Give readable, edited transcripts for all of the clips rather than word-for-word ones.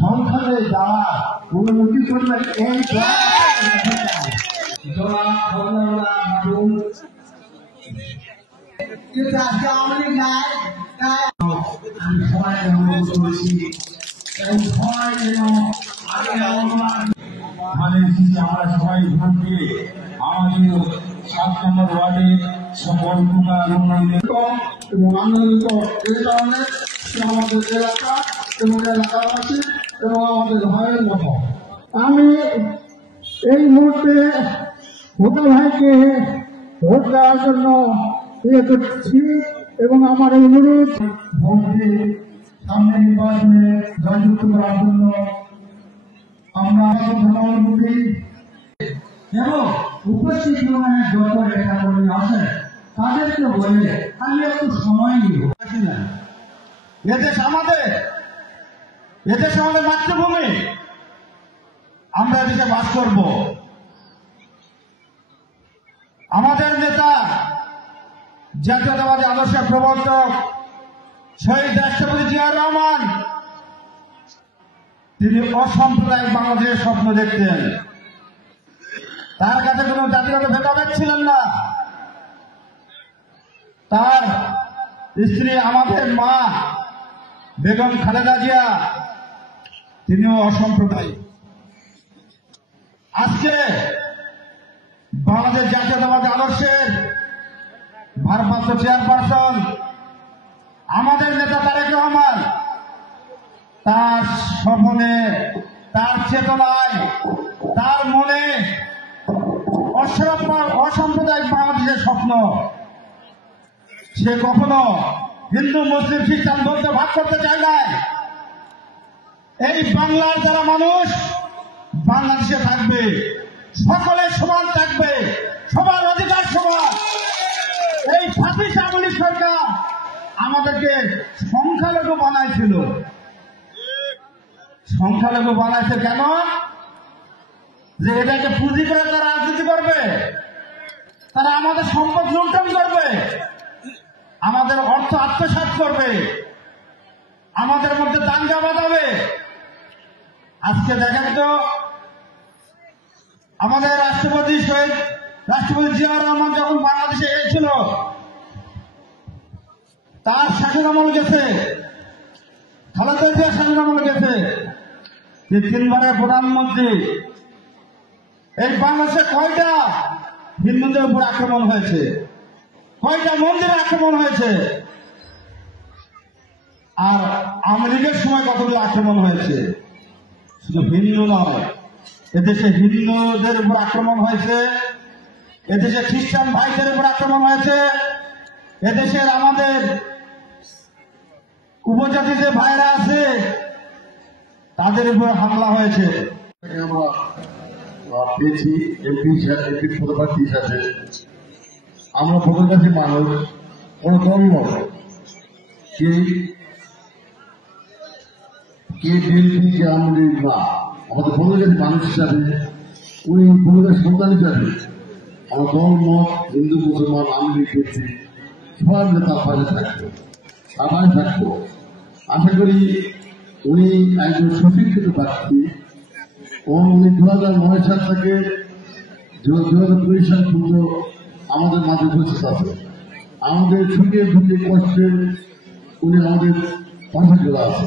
সংসারে যাওয়া উন্নতি করবেন এই আজকে আমাদের গায়ে আমি সবাই অনুরোধ করেছি এবং সবাই যেন আমরা সবাই ভোট দিয়ে আমাদের 7 নম্বর ওয়ার্ডে সকল প্রকার উন্নয়ন এবং আনন্দিত এই কারণে আমাদের এলাকা এবং এলাকাবাসী এবং আমাদের ভাইয়ের মতো আমি এই মুহূর্তে ভোটা ভাইকে ভোট দেওয়ার জন্য ইয়ে করছি এবং আমার অনুরোধ ভোট দিয়ে সামনে নির্বাচনে জয়যুক্ত করার জন্য আমরা ধন্যবাদ এবং উপস্থিত যত নেতাকর্মী আছেন তাদেরকে বলে আমি একটু সময় নিব। এদেশ আমাদের মাতৃভূমি, আমরা এদেশে বাস করব। আমাদের নেতা জাতীয়তাবাদী আদর্শের প্রবর্তক শহীদ রাষ্ট্রপতি জিয়াউর রহমান তিনি অসাম্প্রদায়িক বাংলাদেশের স্বপ্ন দেখতেন। তার কাছে কোনো জাতিগত ভেদাভেদ ছিলেন না। তার স্ত্রী আমাদের মা বেগম খালেদা জিয়া তিনিও অসাম্প্রদায়িক। আজকে বাংলাদেশ জাতীয়তাবাদী আদর্শের ভারপ্রাপ্ত চেয়ারপারসন আমাদের নেতা তারেক রহমান তার স্বপ্নে, তার চেতনায়, তার মনে অসাম্প্রদায়িক বাংলাদেশের স্বপ্ন। সে কখনো হিন্দু মুসলিম খ্রিস্টান বৌদ্ধ ভাগ করতে চায় না। এই বাংলার যারা মানুষ বাংলাদেশে থাকবে, সকলে সমান থাকবে, সবার অধিকার সমান। এই ফাঁসিস্ট আওয়ামী সরকার আমাদেরকে সংখ্যালঘু বানাইছিল। সংখ্যালঘু বানাইছে কেন? যে এটাকে পুঁজি করে তারা রাজনীতি করবে, তারা আমাদের সম্পদ লুণ্ঠন করবে, আমাদের অর্থ আত্মসাৎ করবে, আমাদের মধ্যে দাঙ্গা বাঁধাবে। আজকে দেখেন তো আমাদের রাষ্ট্রপতি জিয়াউর রহমান যখন বাংলাদেশে এসেছিল, তার শাসনামল গেছে, খালেদা জিয়ার শাসনামল গেছে, যে 3 বারের প্রধানমন্ত্রী। এই বাংলাদেশে কয়টা হিন্দুদের উপর আক্রমণ হয়েছে, কয়টা মন্দিরে আক্রমণ হয়েছে, আর আওয়ামী লীগের সময় কতগুলো আক্রমণ হয়েছে। শুধু হিন্দু নয়, এদেশে হিন্দুদের উপর আক্রমণ হয়েছে, এদেশে খ্রিস্টান ভাইদের উপর আক্রমণ হয়েছে, এদেশের আমাদের উপজাতি যে ভাইরা আছে তাদের উপর হামলা হয়েছে। আমরা পেয়েছি এমপি পদপ্রার্থী হিসাবে। আমরা ভোটের কাছে মানুষ, কোন দল নয়, কে বিএনপি কে আওয়ামী লীগ না, আমাদের ভোটের কাছে মানুষ হিসাবে, উনি ভোটের সন্তান হিসাবে আমরা দল মত হিন্দু মুসলমান আওয়ামী লীগ পেয়েছি, সবার নেতা পাশে থাকবো, সবাই থাকবো। আশা করি উনি একজন সুশিক্ষিত প্রার্থী। উনি 2009 সাল থেকে 2020 সাল পর্যন্ত আমাদের মাঝে উপস্থিত আছে। আমাদের সুখে দুঃখে কষ্টে উনি আমাদের পাশে চলে আছে।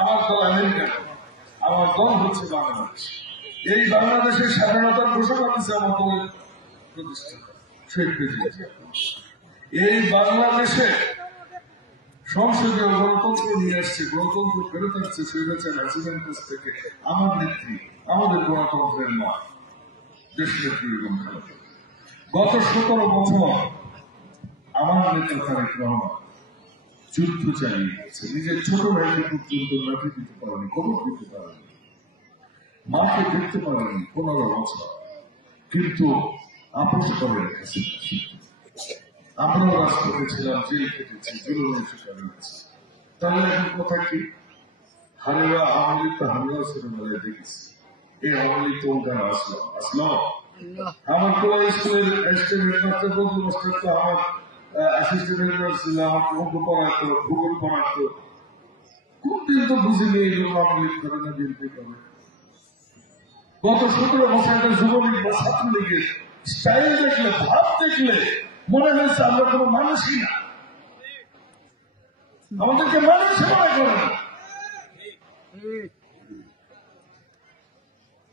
আমার দল আমেরিকা, আমার দল হচ্ছে বাংলাদেশ। এই বাংলাদেশের স্বাধীনতার ঘোষণা দিচ্ছে আমার দলের প্রতিষ্ঠাতা শেখ মুজিব। এই বাংলাদেশে সংসদীয় গণতন্ত্র নিয়ে আসছে, গণতন্ত্র ফেরত আসছে স্বৈরাচার হাসিনার কাছ থেকে আমার নেত্রী, আমাদের গণতন্ত্রের মা দেশনেত্রী বেগম খালেদা। গত 17 বছর আমার নেতা তারেক রহমান যুদ্ধ চালিয়ে গেছে, নিজের ছোট ভাইকে পর্যন্ত লাঠি দিতে পারেনি, খবর দিতে পারেনি, মাকে দেখতে পারেনি 15 বছর, কিন্তু আপোষ করে রেখেছে। আমরাও রাজপথে ছিলাম, জেল কেটেছি, জুলুমের শিকার হয়েছি। তাহলে এখন কথা কি? হারেরা আওয়ামী লীগ তো হামলা ছোটবেলায় দেখেছি, এই আওয়ামী লীগ তো ওখানে আসলো আমার কোলা স্কুলের অ্যাসিস্ট্যান্ট হেডমাস্টার বন্ধু মাস্টার তো আমার অ্যাসিস্ট্যান্ট হেডমাস্টার ছিল, আমাকে অঙ্ক পড়াতো, ভূগোল পড়াতো। কোনদিন তো বুঝিনি এইগুলো আওয়ামী লীগ করে না বিএনপি করে। গত 17 বছর যুবলীগ বা ছাত্রলীগের স্টাইল দেখলে, ভাব দেখলে মনে হয়েছে আমরা কোনো মানুষই না, আমাদেরকে মানুষ মনে করে না।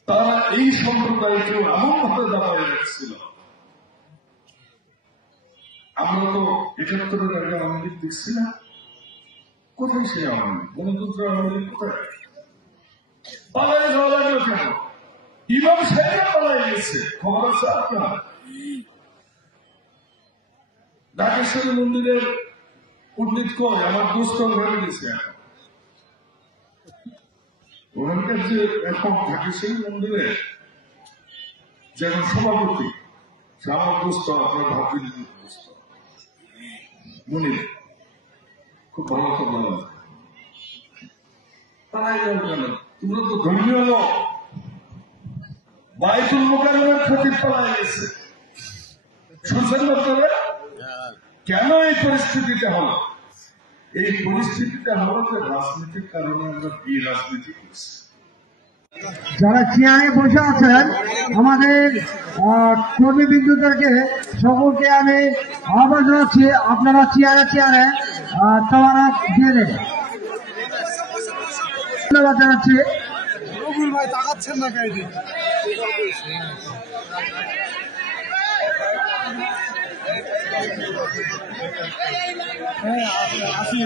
তারা এই সম্প্রদায়কে এমন ভাবে দাবায় রাখছিল। আমরা তো 71-এর আগে আওয়ামী লীগ দেখছি না, কোথায় সে আওয়ামী লীগ? গণতন্ত্র আওয়ামী লীগ কোথায়? পালাই যাওয়া লাগলো কেন? ইমাম সাহেবরা পালাই গেছে, খবর আছে আপনার? ঢাকেশ্বরী মন্দিরের পণ্ডিত কয় আমার দোস্ত ঘরে গেছে। ওখানকার যে এখন ঢাকেশ্বরী মন্দিরে যে এখন সভাপতি, সে আমার দোস্ত, আপনার ভাববেন দোস্ত মনির, খুব ভালো খবর। পালাই যাও কেন? তোমরা তো ধর্মীয় লোক, বাইতুল মুকাররমের খতিব পালাই গেছে, শুনছেন আপনারা? কেন এই পরিস্থিতিটা হলো? এই পরিস্থিতিটা হলো যে রাজনীতির কারণে আমরা রাজনীতি করছি। যারা চেয়ারে বসে আছেন আমাদের কর্মীবিন্দুদেরকে সকলকে আমি আহ্বান জানাচ্ছি, আপনারা চেয়ারে চেয়ারে তারা দিয়ে দেন। ধন্যবাদ জানাচ্ছি। ভাই তাকাচ্ছেন না কাইদি আসি